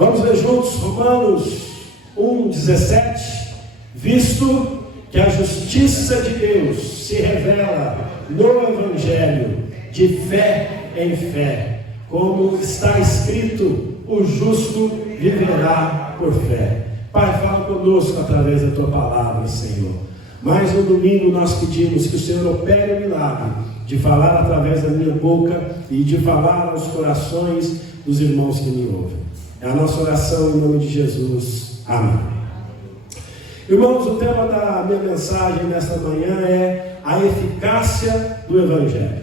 Vamos ler juntos Romanos 1,17. Visto que a justiça de Deus se revela no Evangelho, de fé em fé, como está escrito, o justo viverá por fé. Pai, fala conosco através da Tua palavra, Senhor. Mais um domingo nós pedimos que o Senhor opere o milagre de falar através da minha boca e de falar aos corações dos irmãos que me ouvem. É a nossa oração em nome de Jesus. Amém. Irmãos, o tema da minha mensagem nesta manhã é a eficácia do Evangelho.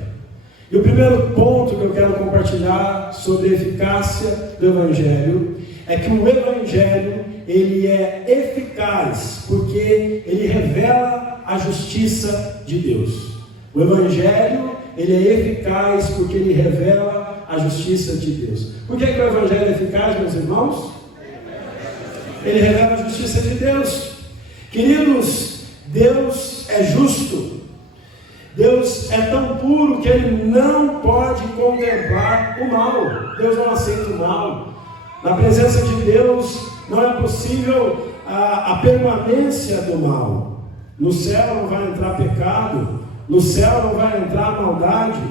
E o primeiro ponto que eu quero compartilhar sobre a eficácia do Evangelho é que o Evangelho, ele é eficaz porque ele revela a justiça de Deus. O Evangelho, ele é eficaz porque ele revela a justiça de Deus. Por que o Evangelho é eficaz, meus irmãos? Ele revela a justiça de Deus. Queridos, Deus é justo. Deus é tão puro que Ele não pode contemplar o mal. Deus não aceita o mal. Na presença de Deus não é possível a permanência do mal. No céu não vai entrar pecado. No céu não vai entrar maldade.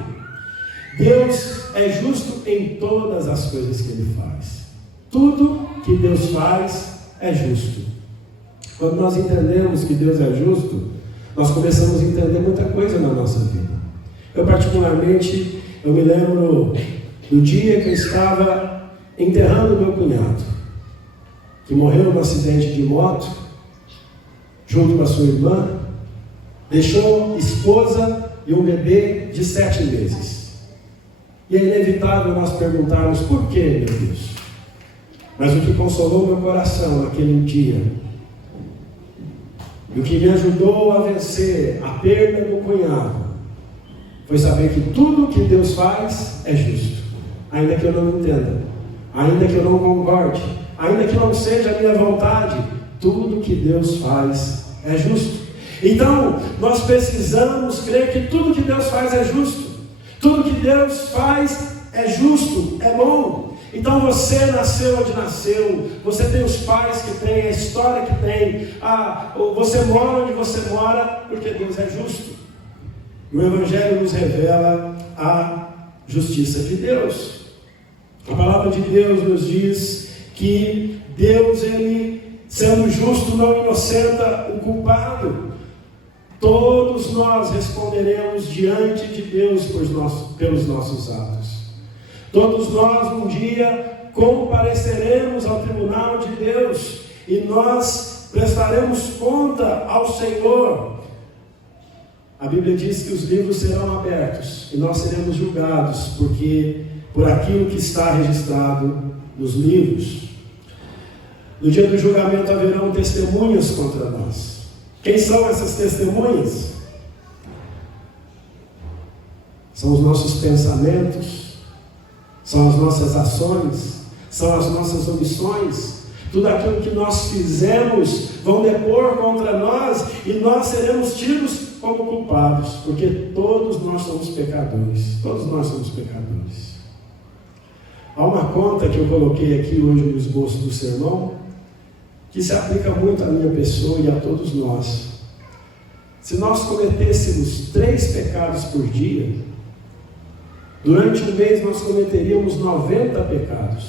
Deus é justo em todas as coisas que Ele faz. Tudo que Deus faz é justo. Quando nós entendemos que Deus é justo, nós começamos a entender muita coisa na nossa vida. Eu particularmente, eu me lembro do dia que eu estava enterrando meu cunhado, que morreu num acidente de moto, junto com a sua irmã, deixou esposa e um bebê de 7 meses. E é inevitável nós perguntarmos por quê, meu Deus. Mas o que consolou meu coração naquele dia, e o que me ajudou a vencer a perda do cunhado, foi saber que tudo que Deus faz é justo. Ainda que eu não entenda, ainda que eu não concorde, ainda que não seja a minha vontade, tudo que Deus faz é justo. Então, nós precisamos crer que tudo que Deus faz é justo. Tudo que Deus faz é justo, é bom. Então você nasceu onde nasceu, você tem os pais que tem, a história que tem, você mora onde você mora, porque Deus é justo. E o Evangelho nos revela a justiça de Deus. A palavra de Deus nos diz que Deus, Ele, sendo justo, não inocenta o culpado. Todos nós responderemos diante de Deus pelos nossos atos. Todos nós um dia compareceremos ao tribunal de Deus e nós prestaremos conta ao Senhor. A Bíblia diz que os livros serão abertos e nós seremos julgados por aquilo que está registrado nos livros. No dia do julgamento haverão testemunhas contra nós. Quem são essas testemunhas? São os nossos pensamentos, são as nossas ações, são as nossas omissões. Tudo aquilo que nós fizemos vão depor contra nós e nós seremos tidos como culpados, porque todos nós somos pecadores. Todos nós somos pecadores. Há uma conta que eu coloquei aqui hoje no esboço do sermão, que se aplica muito à minha pessoa e a todos nós. Se nós cometêssemos 3 pecados por dia, durante um mês nós cometeríamos 90 pecados.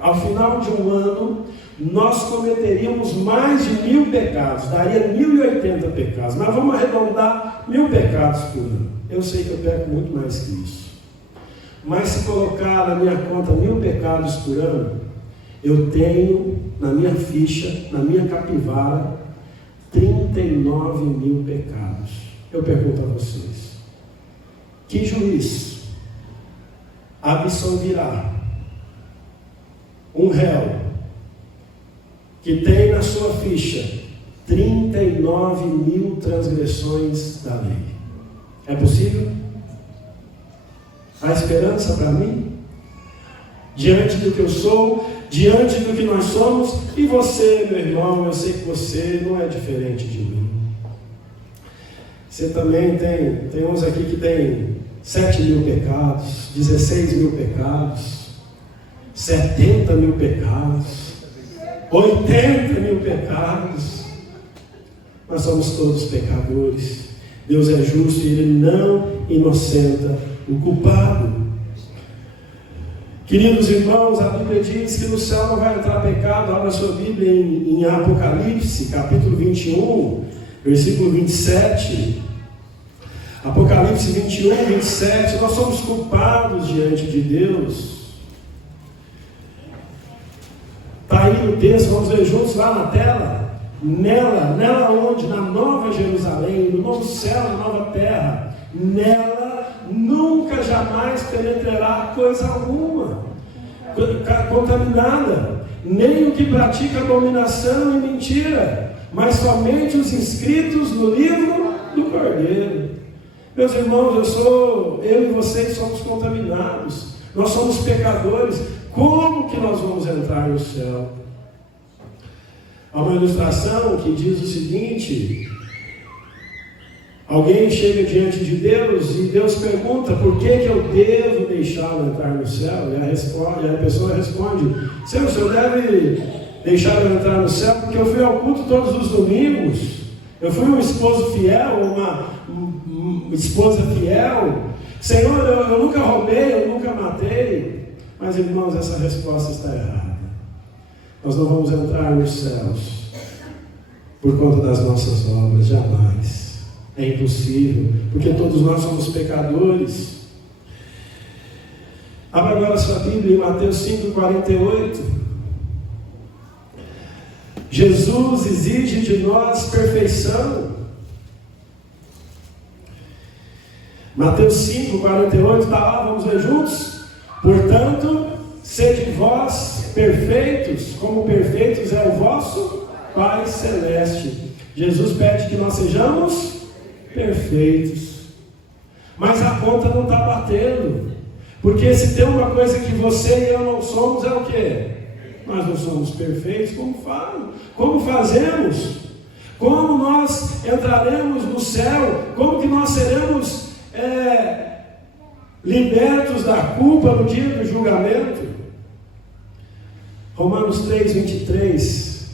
Ao final de um ano, nós cometeríamos mais de 1000 pecados, daria 1080 pecados. Mas vamos arredondar 1000 pecados por ano. Eu sei que eu peco muito mais que isso. Mas se colocar na minha conta 1000 pecados por ano, eu tenho na minha ficha, na minha capivara, 39.000 pecados. Eu pergunto a vocês: que juiz absolverá um réu que tem na sua ficha 39.000 transgressões da lei? É possível? Há esperança para mim? Diante do que eu sou, diante do que nós somos, e você, meu irmão, eu sei que você não é diferente de mim. Você também tem uns aqui que tem 7.000 pecados, 16.000 pecados, 70 mil pecados, 80 mil pecados. Nós somos todos pecadores. Deus é justo e Ele não inocenta o culpado. Queridos irmãos, a Bíblia diz que no céu não vai entrar pecado. Abra sua Bíblia em Apocalipse, capítulo 21, versículo 27. Apocalipse 21, 27. Nós somos culpados diante de Deus. Está aí no texto, vamos ver juntos lá na tela. Nela onde? Na Nova Jerusalém, no novo céu, na nova terra. Nela nunca jamais penetrará coisa alguma contaminada, nem o que pratica abominação e mentira, mas somente os inscritos no livro do Cordeiro. Meus irmãos, eu e vocês somos contaminados, nós somos pecadores. Como que nós vamos entrar no céu? Há uma ilustração que diz o seguinte: alguém chega diante de Deus e Deus pergunta: por que eu devo deixá-lo entrar no céu? E a pessoa responde: Senhor, o senhor deve deixar eu entrar no céu porque eu fui ao culto todos os domingos, eu fui um esposo fiel, uma esposa fiel. Senhor, eu nunca roubei, eu nunca matei. Mas, irmãos, essa resposta está errada. Nós não vamos entrar nos céus por conta das nossas obras, jamais. É impossível, porque todos nós somos pecadores. Abra agora sua Bíblia em Mateus 5,48. Jesus exige de nós perfeição. Mateus 5,48, está lá, vamos ler juntos? Portanto, sede vós perfeitos, como perfeitos é o vosso Pai Celeste. Jesus pede que nós sejamos perfeitos. Mas a conta não está batendo. Porque se tem uma coisa que você e eu não somos, é o quê? Nós não somos perfeitos. Como fazemos? Como nós entraremos no céu? Como que nós seremos libertos da culpa no dia do julgamento? Romanos 3, 23.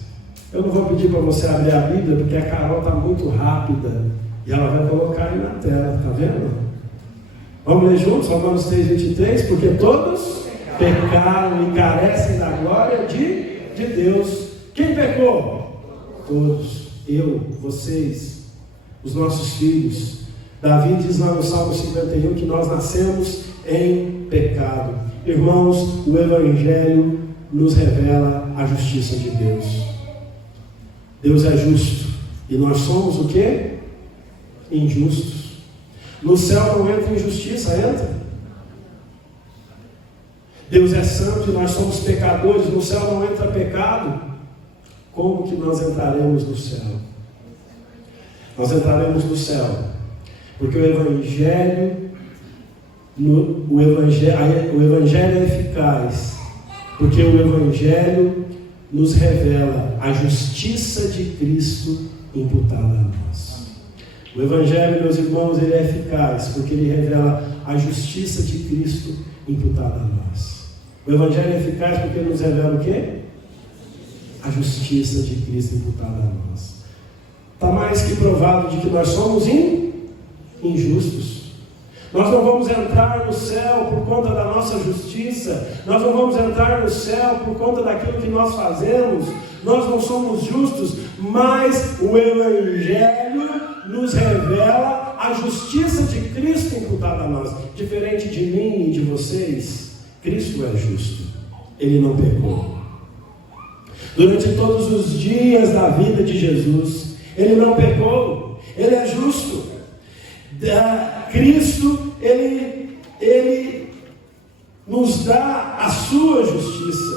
Eu não vou pedir para você abrir a Bíblia, porque a Carol está muito rápida e ela vai colocar aí na tela, está vendo? Vamos ler juntos, Romanos 3, 23. Porque todos pecaram e carecem da glória de Deus. Quem pecou? Todos. Eu, vocês, os nossos filhos. Davi diz lá no Salmo 51 que nós nascemos em pecado. Irmãos, o Evangelho nos revela a justiça de Deus. Deus é justo e nós somos o quê? Injustos. No céu não entra injustiça, entra? Deus é santo e nós somos pecadores. No céu não entra pecado. Como que nós entraremos no céu? Nós entraremos no céu porque o Evangelho é eficaz, porque o Evangelho nos revela a justiça de Cristo imputada a nós. O Evangelho, meus irmãos, ele é eficaz, porque ele revela a justiça de Cristo imputada a nós. O Evangelho é eficaz porque ele nos revela o quê? A justiça de Cristo imputada a nós. Está mais que provado de que nós somos injustos. Nós não vamos entrar no céu por conta da nossa justiça. Nós não vamos entrar no céu por conta daquilo que nós fazemos. Nós não somos justos, mas o Evangelho nos revela a justiça de Cristo imputada a nós. Diferente de mim e de vocês, Cristo é justo. Ele não pecou. Durante todos os dias da vida de Jesus, Ele não pecou. Ele é justo. Cristo, Ele nos dá a sua justiça.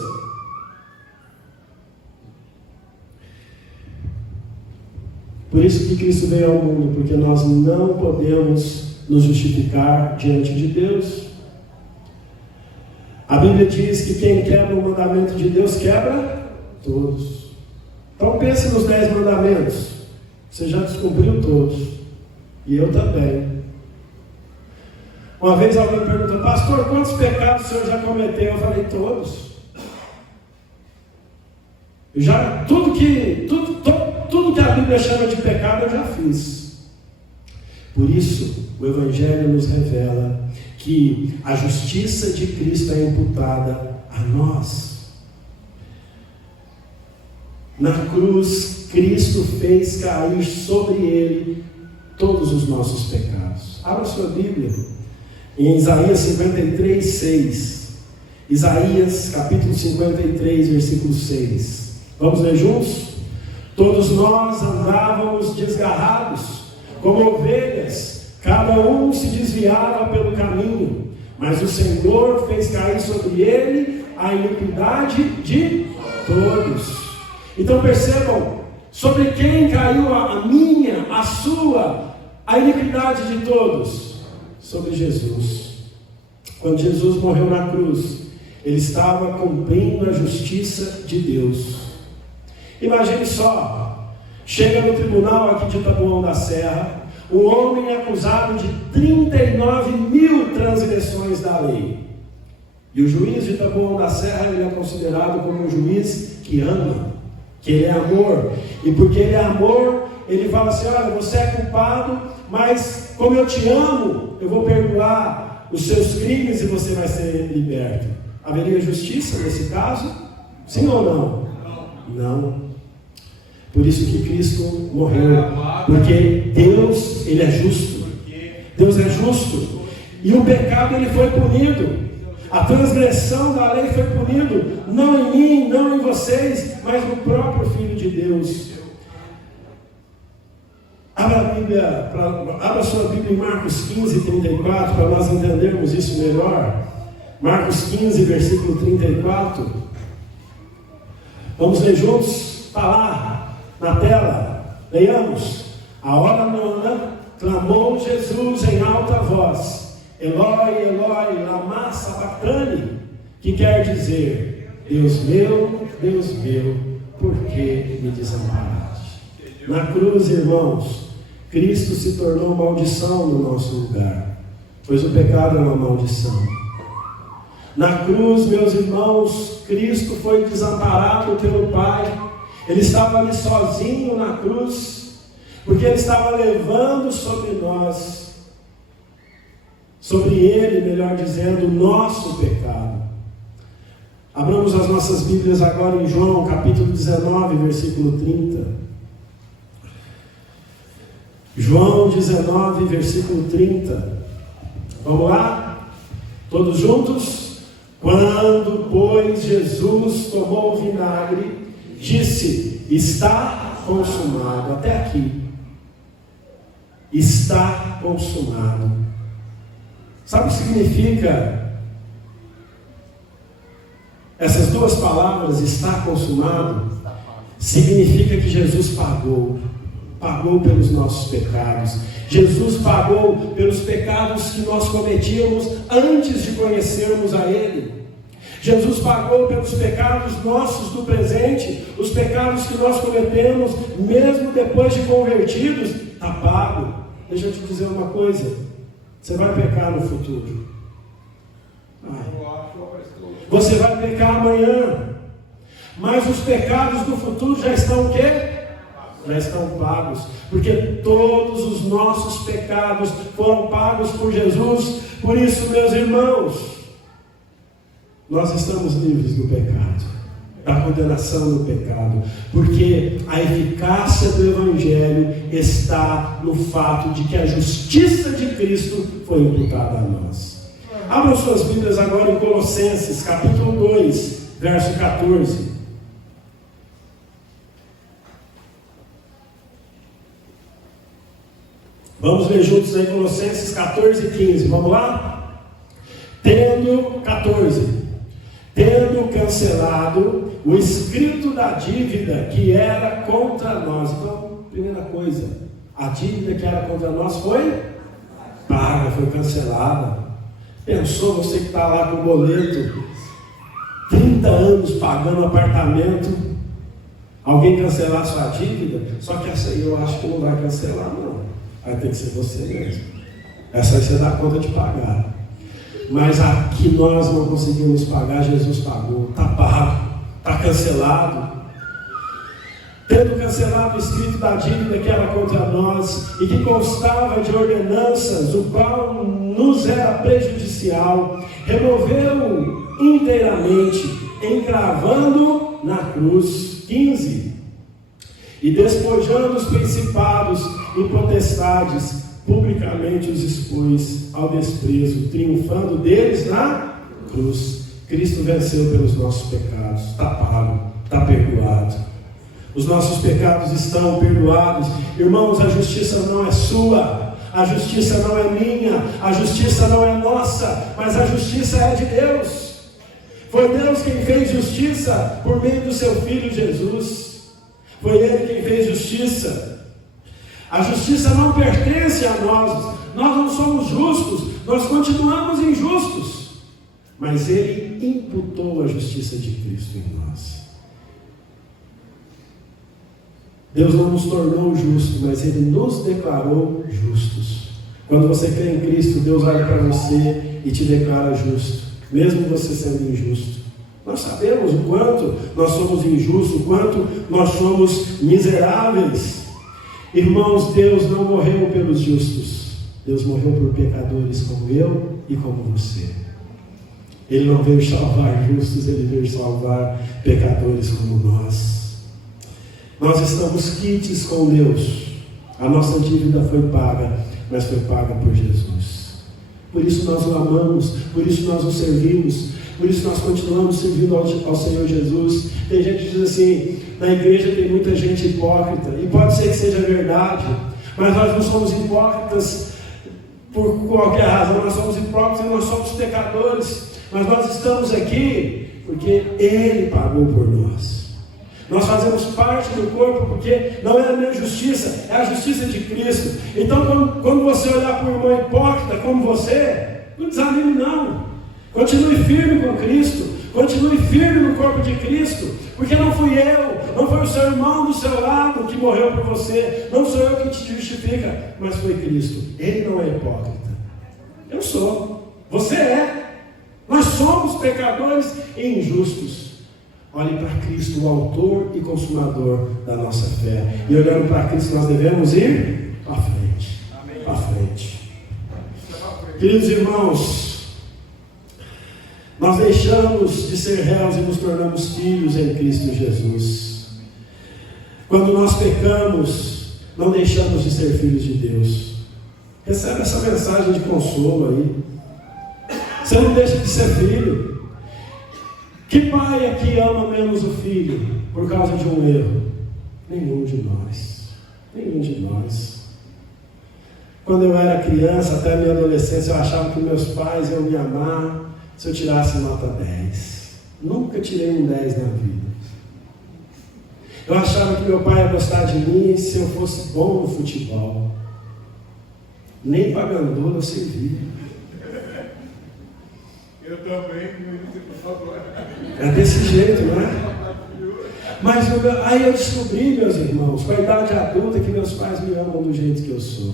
Por isso que Cristo veio ao mundo, porque nós não podemos nos justificar diante de Deus. A Bíblia diz que quem quebra o mandamento de Deus quebra todos. Então pense nos 10 mandamentos. Você já descobriu todos. E eu também. Uma vez alguém perguntou: pastor, quantos pecados o senhor já cometeu? Eu falei: todos. Tudo que a Bíblia chama de pecado eu já fiz. Por isso, o Evangelho nos revela que a justiça de Cristo é imputada a nós. Na cruz, Cristo fez cair sobre ele todos os nossos pecados. Abra sua Bíblia em Isaías 53, 6. Isaías capítulo 53, versículo 6. Vamos ler juntos? Todos nós andávamos desgarrados, como ovelhas, cada um se desviava pelo caminho, mas o Senhor fez cair sobre ele a iniquidade de todos. Então percebam, sobre quem caiu a minha, a sua, a iniquidade de todos? Sobre Jesus. Quando Jesus morreu na cruz, ele estava cumprindo a justiça de Deus. Imagine só, chega no tribunal aqui de Taboão da Serra, um homem acusado de 39.000 transgressões da lei. E o juiz de Taboão da Serra, ele é considerado como um juiz que ama, que ele é amor. E porque ele é amor, ele fala assim: olha, você é culpado, mas como eu te amo, eu vou perdoar os seus crimes e você vai ser liberto. Haveria justiça nesse caso? Sim ou não? Não. Por isso que Cristo morreu. Porque Deus, ele é justo. Deus é justo. E o pecado, ele foi punido. A transgressão da lei foi punido, não em mim, não em vocês, mas no próprio Filho de Deus. Abra sua Bíblia em Marcos 15, 34, para nós entendermos isso melhor. Marcos 15, versículo 34. Vamos ler juntos? Está lá na tela. Leiamos. A hora nona, clamou Jesus em alta voz: Eloi, Eloi, lama sabachthani, que quer dizer: Deus meu, por que me desamparaste? Na cruz, irmãos, Cristo se tornou maldição no nosso lugar, pois o pecado é uma maldição. Na cruz, meus irmãos, Cristo foi desamparado pelo Pai. Ele estava ali sozinho na cruz, porque Ele estava levando sobre nós, sobre Ele, melhor dizendo, o nosso pecado. Abramos as nossas Bíblias agora em João, capítulo 19, versículo 30. João 19, versículo 30. Vamos lá? Todos juntos? Quando, pois, Jesus tomou o vinagre, disse: está consumado. Até aqui. Está consumado. Sabe o que significa essas duas palavras, está consumado? Significa que Jesus pagou pelos nossos pecados. Jesus pagou pelos pecados que nós cometíamos antes de conhecermos a Ele. Jesus pagou pelos pecados nossos do presente, os pecados que nós cometemos, mesmo depois de convertidos, está pago. Deixa eu te dizer uma coisa: você vai pecar no futuro. Você vai pecar amanhã. Mas os pecados do futuro já estão o quê? Já estão pagos. Porque todos os nossos pecados foram pagos por Jesus. Por isso, meus irmãos, nós estamos livres do pecado, da condenação do pecado. Porque a eficácia do Evangelho está no fato de que a justiça de Cristo foi imputada a nós. Abram suas Bíblias agora em Colossenses, capítulo 2, verso 14. Vamos ler juntos aí Colossenses 14 e 15. Vamos lá? Tendo cancelado o escrito da dívida que era contra nós. Então, primeira coisa, a dívida que era contra nós foi paga, foi cancelada. Pensou você que está lá com o boleto, 30 anos pagando apartamento, alguém cancelar sua dívida? Só que essa aí eu acho que não vai cancelar, não. Vai ter que ser você mesmo. Essa aí você dá conta de pagar. Mas a que nós não conseguimos pagar, Jesus pagou. Está pago, está cancelado. tendo cancelado o escrito da dívida que era contra nós e que constava de ordenanças, o qual nos era prejudicial, removeu-o inteiramente, encravando na cruz. 15. E despojando os principados e potestades, publicamente os expôs ao desprezo, triunfando deles na cruz. Cristo venceu pelos nossos pecados. Está pago, está perdoado. Os nossos pecados estão perdoados. Irmãos, a justiça não é sua, a justiça não é minha, a justiça não é nossa, mas a justiça é de Deus. Foi Deus quem fez justiça por meio do seu Filho Jesus. Foi Ele quem fez justiça. A justiça não pertence a nós não somos justos, nós continuamos injustos, mas Ele imputou a justiça de Cristo em nós. Deus não nos tornou justos, mas Ele nos declarou justos. Quando você crê em Cristo, Deus olha para você e te declara justo, mesmo você sendo injusto. Nós sabemos o quanto nós somos injustos, o quanto nós somos miseráveis. Irmãos, Deus não morreu pelos justos, Deus morreu por pecadores como eu e como você. Ele não veio salvar justos, Ele veio salvar pecadores como nós. Nós estamos quites com Deus. A nossa dívida foi paga, mas foi paga por Jesus. Por isso nós o amamos, por isso nós o servimos, por isso nós continuamos servindo ao Senhor Jesus. Tem gente que diz assim, na igreja tem muita gente hipócrita, e pode ser que seja verdade, mas nós não somos hipócritas por qualquer razão, nós somos hipócritas e nós somos pecadores, mas nós estamos aqui porque Ele pagou por nós. Nós fazemos parte do corpo porque não é a minha justiça, é a justiça de Cristo. Então quando você olhar para um irmão hipócrita como você, não desanime não. Continue firme com Cristo, continue firme no corpo de Cristo, porque não fui eu, não foi o seu irmão do seu lado que morreu por você, não sou eu que te justifica, mas foi Cristo. Ele não é hipócrita. Eu sou, você é. Nós somos pecadores e injustos. Olhe para Cristo, o autor e consumador da nossa fé. E olhando para Cristo, nós devemos ir para frente. Para frente. Queridos irmãos, nós deixamos de ser réus e nos tornamos filhos em Cristo Jesus. Quando nós pecamos, não deixamos de ser filhos de Deus. Recebe essa mensagem de consolo aí. Você não deixa de ser filho. Que pai aqui ama menos o filho por causa de um erro? Nenhum de nós. Nenhum de nós. Quando eu era criança, até a minha adolescência, eu achava que meus pais iam me amar se eu tirasse nota 10. Nunca tirei um 10 na vida. Eu achava que meu pai ia gostar de mim se eu fosse bom no futebol. Nem para gandula eu servia. Eu também, por favor. É desse jeito, não é? Mas aí eu descobri, meus irmãos, com a idade adulta, que meus pais me amam do jeito que eu sou.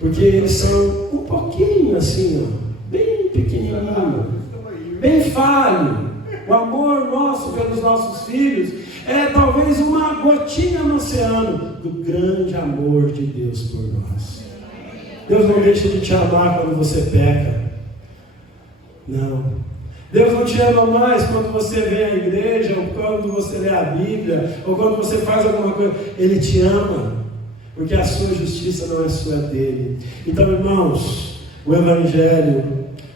Porque eles são um pouquinho assim, ó, bem pequenininho, bem falho. O amor nosso pelos nossos filhos é talvez uma gotinha no oceano do grande amor de Deus por nós. Deus não deixa de te amar quando você peca. Não. Deus não te ama mais quando você vem à igreja, ou quando você lê a Bíblia, ou quando você faz alguma coisa. Ele te ama, porque a sua justiça não é sua, é dele. Então, irmãos, o Evangelho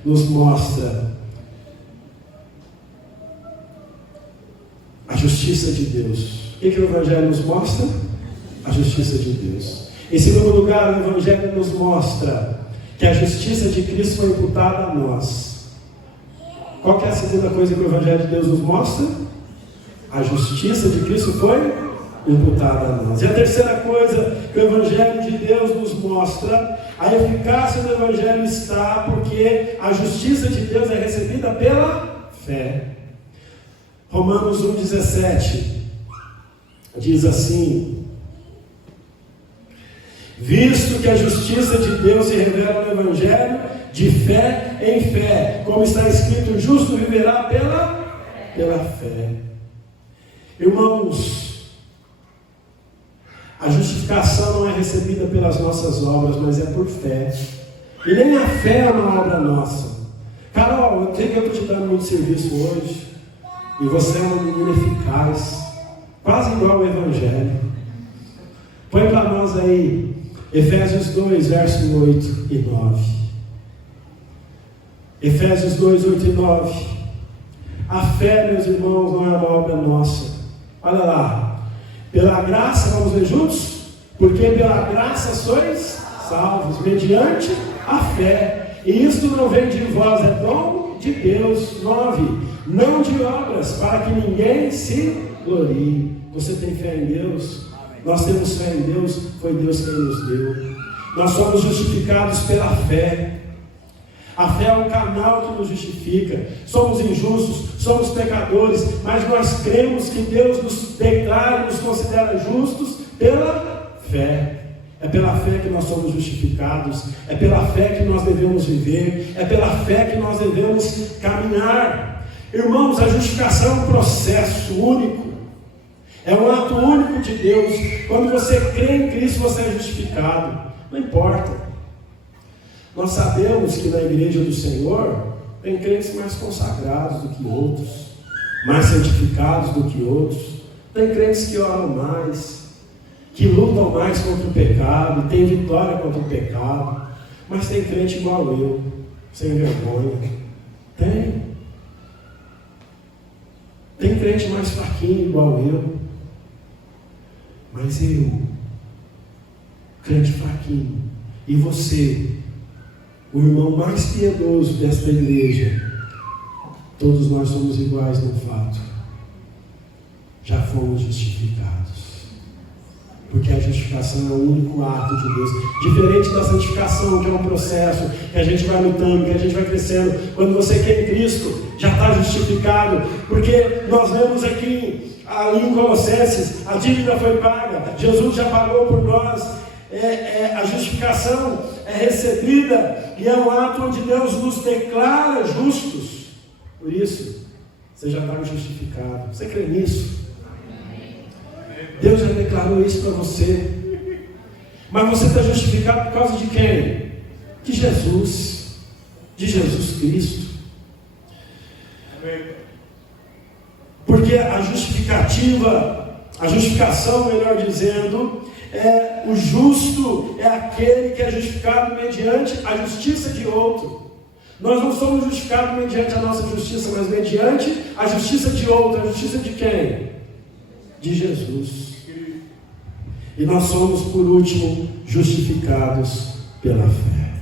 nos mostra a justiça de Deus. O que o Evangelho nos mostra? A justiça de Deus. Em segundo lugar, o Evangelho nos mostra que a justiça de Cristo foi imputada a nós. Qual que é a segunda coisa que o Evangelho de Deus nos mostra? A justiça de Cristo foi imputada a nós. E a terceira coisa que o Evangelho de Deus nos mostra, a eficácia do Evangelho está porque a justiça de Deus é recebida pela fé. Romanos 1,17 diz assim: visto que a justiça de Deus se revela no Evangelho, de fé em fé, como está escrito, o justo viverá pela fé. Irmãos, A justificação não é recebida pelas nossas obras, mas é por fé. E nem a fé é uma obra nossa. Carol, eu sei que eu estou te dando muito serviço hoje, e você é uma menina eficaz, quase igual ao Evangelho. Põe para nós aí, Efésios 2, versos 8 e 9. Efésios 2, 8 e 9. A fé, meus irmãos, não é uma obra nossa. Olha lá. Pela graça, vamos ver juntos? Porque pela graça sois salvos, mediante a fé. E isto não vem de vós, é dom de Deus. 9. Não de obras, para que ninguém se glorie. Você tem fé em Deus? Nós temos fé em Deus, foi Deus quem nos deu. Nós somos justificados pela fé. A fé é o canal que nos justifica. Somos injustos, somos pecadores, mas nós cremos que Deus nos declara e nos considera justos pela fé. É pela fé que nós somos justificados, é pela fé que nós devemos viver, é pela fé que nós devemos caminhar. Irmãos, a justificação é um processo único, é um ato único de Deus. Quando você crê em Cristo, você é justificado, não importa. Nós sabemos que na igreja do Senhor tem crentes mais consagrados do que outros, mais santificados do que outros. Tem crentes que oram mais, que lutam mais contra o pecado, e têm vitória contra o pecado. Mas tem crente igual eu, sem vergonha. Tem crente mais fraquinho igual eu. Mas eu, crente fraquinho, e você, o irmão mais piedoso desta igreja, todos nós somos iguais no fato. Já fomos justificados. Porque a justificação é o único ato de Deus. Diferente da santificação, que é um processo, que a gente vai lutando, que a gente vai crescendo. Quando você quer em Cristo, já está justificado. Porque nós vemos aqui, ali em Colossenses, a dívida foi paga, Jesus já pagou por nós. A justificação é recebida e é um ato onde Deus nos declara justos. Por isso, você já está justificado. Você crê nisso? Deus já declarou isso para você. Mas você está justificado por causa de quem? De Jesus. De Jesus Cristo. Porque a justificação, melhor dizendo, o justo é aquele que é justificado mediante a justiça de outro. Nós não somos justificados mediante a nossa justiça, mas mediante a justiça de outro. A justiça de quem? De Jesus. E nós somos, por último, justificados pela fé.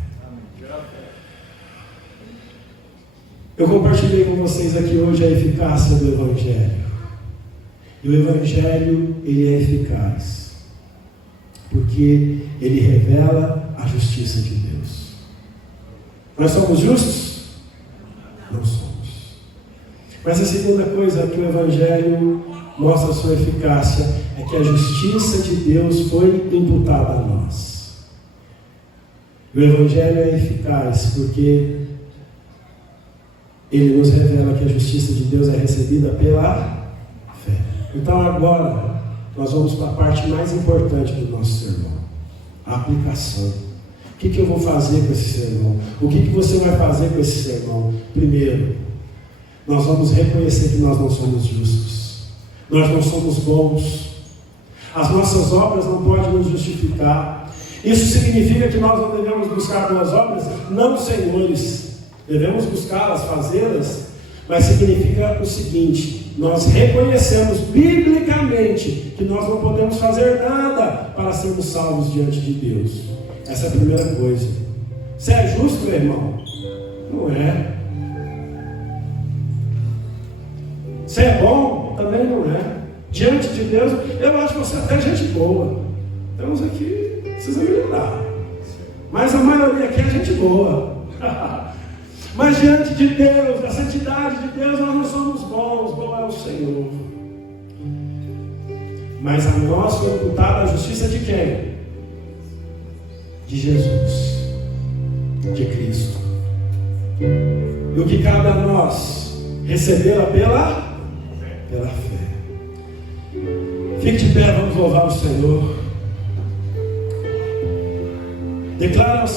Eu compartilhei com vocês aqui hoje a eficácia do Evangelho. E o Evangelho, ele é eficaz, porque ele revela a justiça de Deus. Nós somos justos? Não somos. Mas a segunda coisa que o Evangelho mostra a sua eficácia é que a justiça de Deus foi imputada a nós. O Evangelho é eficaz porque ele nos revela que a justiça de Deus é recebida pela fé. Então agora nós vamos para a parte mais importante do nosso sermão, a aplicação. O que eu vou fazer com esse sermão? O que você vai fazer com esse sermão? Primeiro, nós vamos reconhecer que nós não somos justos. Nós não somos bons. As nossas obras não podem nos justificar. Isso significa que nós não devemos buscar boas obras? Não, senhores. Devemos buscá-las, fazê-las. Mas significa o seguinte: nós reconhecemos biblicamente que nós não podemos fazer nada para sermos salvos diante de Deus. Essa é a primeira coisa. Você é justo, meu irmão? Não é. Você é bom? Também não é. Diante de Deus, eu acho que você até é gente boa. Temos aqui, precisa melhorar. Mas a maioria aqui é gente boa. Mas diante de Deus, da santidade de Deus, nós não somos bons. Bom é o Senhor. Mas a nós foi imputada a justiça de quem? De Jesus, de Cristo. E o que cabe a nós? Recebê-la pela fé. Fique de pé, vamos louvar o Senhor. Declara ao